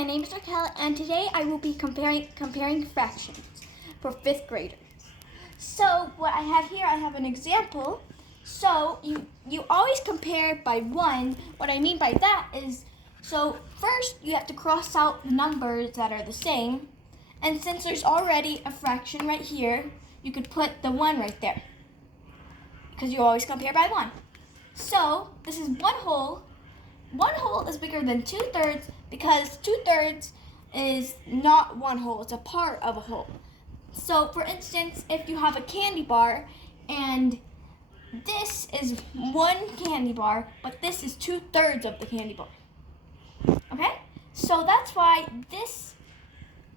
my name is Raquel, and today I will be comparing fractions for 5th graders. So what I have here, I have an example. So you always compare by 1. What I mean by that is, so first you have to cross out the numbers that are the same, and since there's already a fraction right here, you could put the 1 right there, because you always compare by 1. So this is 1 whole. 1 whole is bigger than 2/3 because 2/3 is not 1 whole, it's a part of a whole. So for instance, if you have a candy bar and this is 1 candy bar, but this is 2/3 of the candy bar. Okay? So that's why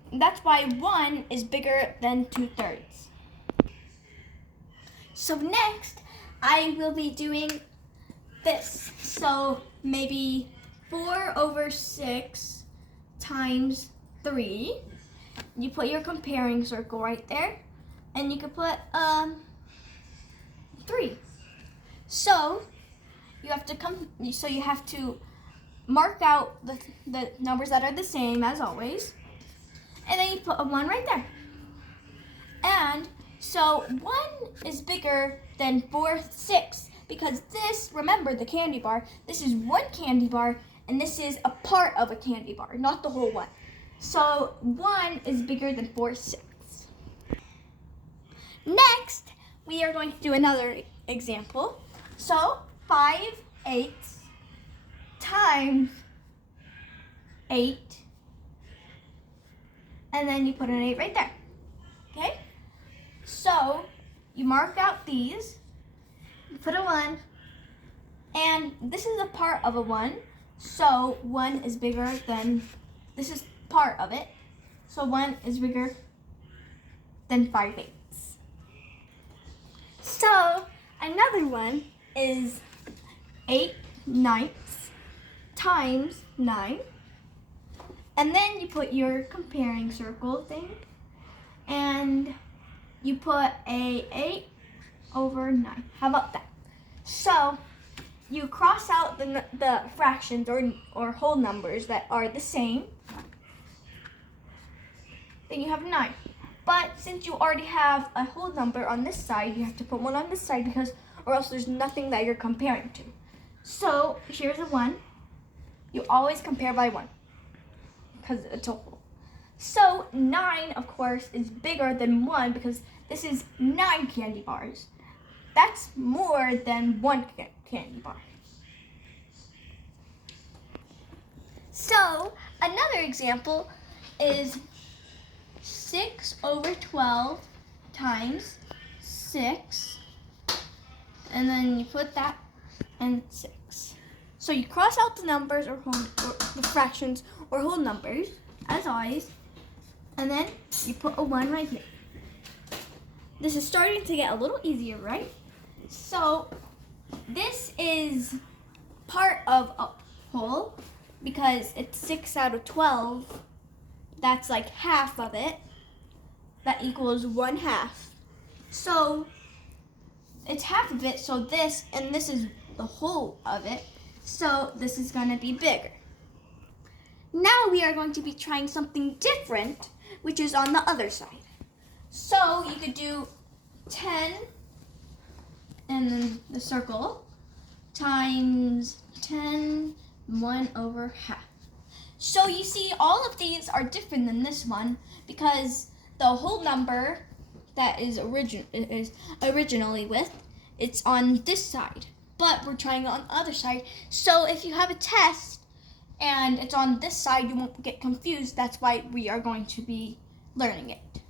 1 is bigger than 2/3. So next, I will be doing this. So maybe 4/6 times 3. You put your comparing circle right there, and you could put 3. So you have to mark out the numbers that are the same as always, and then you put a 1 right there. And so 1 is bigger than 4/6 because this, remember the candy bar, this is 1 candy bar and this is a part of a candy bar, not the whole one. So 1 is bigger than 4/6. Next, we are going to do another example. So 5/8 times 8, and then you put an 8 right there. Okay? So you mark out these, you put a 1, and this is a part of a 1, so 1 is bigger than, this is part of it, so 1 is bigger than 5/8. So another one is 8/9 times 9, and then you put your comparing circle thing, and you put a 8/9. How about that? So you cross out the fractions or whole numbers that are the same. Then you have 9. But since you already have a whole number on this side, you have to put 1 on this side or else there's nothing that you're comparing to. So here's a 1. You always compare by 1 because it's a whole. So 9, of course, is bigger than 1 because this is 9 candy bars. That's more than 1 candy bar. So another example is 6/12 times 6, and then you put that and 6. So you cross out the numbers or the fractions or whole numbers as always, and then you put a 1 right here. This is starting to get a little easier, right? So this is part of a whole because it's 6/12. That's like half of it. That equals 1/2. So it's half of it, so this is the whole of it. So this is gonna be bigger. Now we are going to be trying something different, which is on the other side. So you could do 10 and then the circle times 10, 1/2. So you see all of these are different than this one because the whole number that is originally with, it's on this side, but we're trying it on the other side. So if you have a test and it's on this side, you won't get confused. That's why we are going to be learning it.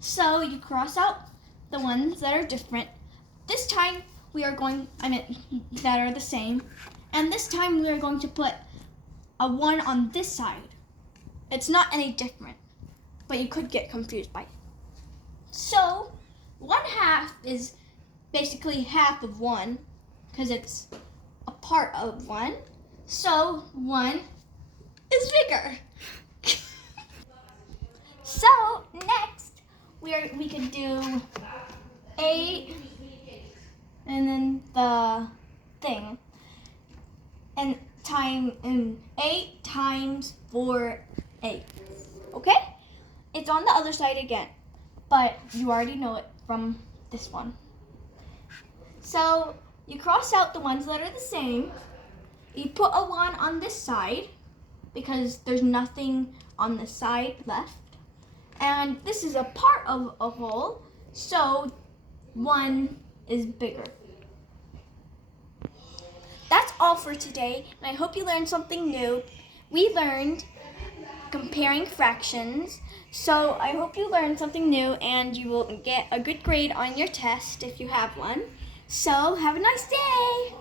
So you cross out the ones that are different. This time that are the same. And this time we are going to put a 1 on this side. It's not any different, but you could get confused by it. So 1/2 is basically half of 1 because it's a part of 1. So 1 is bigger. So next we could do 8 and then the thing and 8 times times 4/8. Okay? It's on the other side again, but you already know it from this one. So you cross out the ones that are the same. You put a 1 on this side because there's nothing on the side left. And this is a part of a whole, so 1 is bigger. That's all for today, and I hope you learned something new. We learned comparing fractions, so I hope you learned something new and you will get a good grade on your test if you have one. So have a nice day!